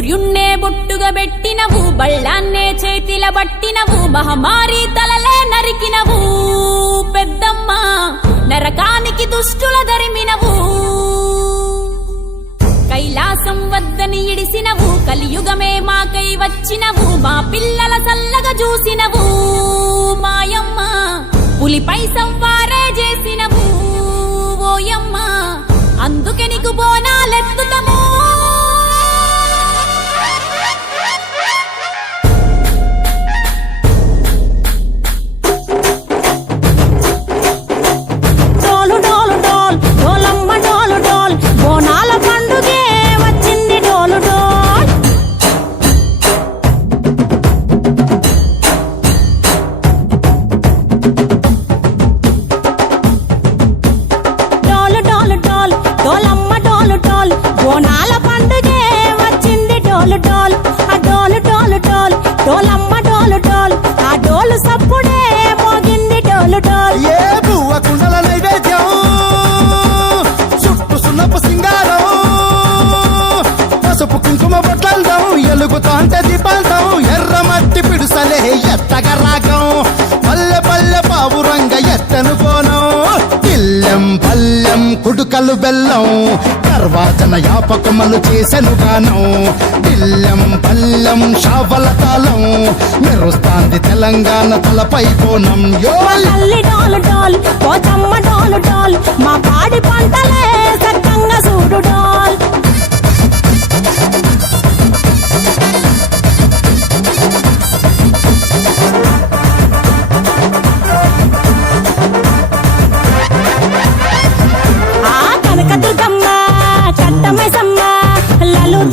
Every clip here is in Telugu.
సూర్యున్నే బొట్టుగా పెట్టినవు బళ్ళాన్నే చేతిల బట్టినవు మహమారి తలలే నరికినవు. పెద్దమ్మ నరకానికి దుష్టుల దరిమినవు. కైలాసం వద్దని ఇడిసినవు కలియుగమే మాకై వచ్చినవు. బోనాల పండుగే వచ్చింది డోలు డోల్. ఆ డోలు డోలు డోల్ డోలమ్మ డోలు డోల్. ఆ డోలు సప్పుడే మోగింది డోలు డోల్. ఏ పువ్వ కుండల నైవేద్యం? చుట్టు సున్నపు సింగారం. పసుపు కుంకుమ బొట్లందం ఎలుగుతాంటే దీపాంతం ఎర్ర మట్టి పిడుసలే ఎత్తగా కుడుకలు బెల్లం తర్వాతన యాపకమలు చేసెను గానం. పిల్లం పల్లం షావల తాళం మెరుస్తాంది తెలంగాణ తలపై కోణం యో తల్లి డోలు పోచమ్మ మా పాడి పంటలే సక్కంగా చూడు డాల్.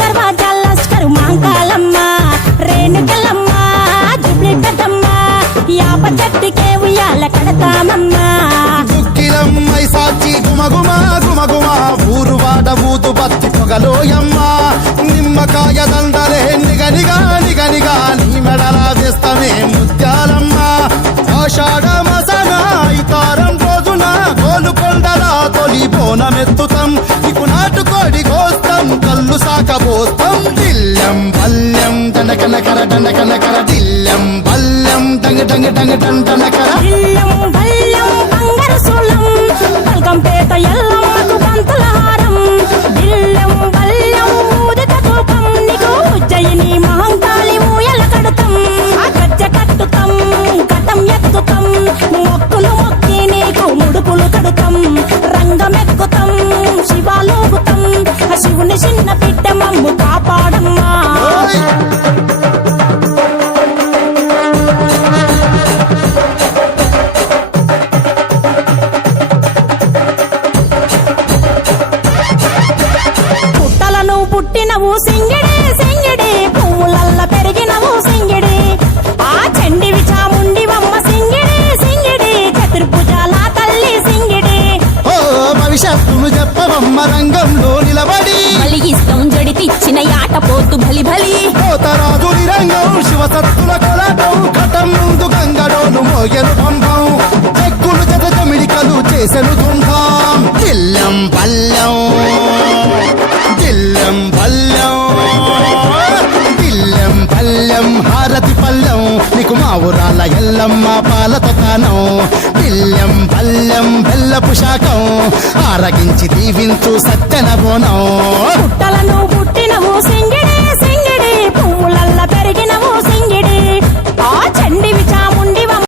దర్వాజా లస్కరు మాంకాలమ్మ రేణుకలమ్మ జుబ్లి పెద్దమ్మ యాప చెట్టుకే ఉయ్యాల కడతామమ్మా. దుక్కిలమ్మై సాచి గుమగుమ గుమగుమ ఊరు వాడ ఊదు బత్తి పొగలోయమ్మ. నిమ్మకాయ దండలే నిగనిగా నిగనిగా నీ మెడలా వేస్తమే ముత్యాలమ్మ. ఆషాఢ దండకనకర దండకనకర దిల్లం బల్లం డంగ డంగ డంగ డండనకర ఇల్లం బల్లం బంగారు సోలం సూలం బల్కంపేట ఎల్లమ్మకు పంతుల హారం ఇల్లం బల్లం ఊదిక తూపం నీకు ఉజ్జయిని మహంకాళి ఊయల కడతాం. ఆ గజ్జ కట్టుతం కటం ఎత్తుతం మొక్కులు మొక్కి నీకు ముడుపులు కడుతాం. రంగమెక్కుతం శివాలోకుతం శివుని చిన్న బిడ్డ మమ్ము కాపాడం. పుట్టినవు సింగిడి సింగిడి పువ్వులల్ల పెరిగినవు సింగిడి. ఆ చండివి చాముండివమ్మ సింగిడి సింగిడి చతుర్భుజాల తల్లి సింగిడి. ఓ భవిష్యత్తును చెప్పవమ్మ రంగంలో నిలబడి. బలిగిస్తాం జడితిచ్చిన యాట పోతు బలి బలి. పోతరాజు నిరంగం శివసత్తుల కొలటం కటం ముందు గంగడోను మోయను పంపం చెక్కులు జత జమిడికలు చేసెను తుంభం. దిల్లం పల్లెం దిల్లం పల్లెం. దిల్లం పల్లెం హారతి పల్లెం నీకు మా ఊరాల ఎల్లమ్మ పాలతో కానం దిల్లం పల్లెం బెల్లపు శాఖం ఆరగించి దీవించు సత్యన బోనం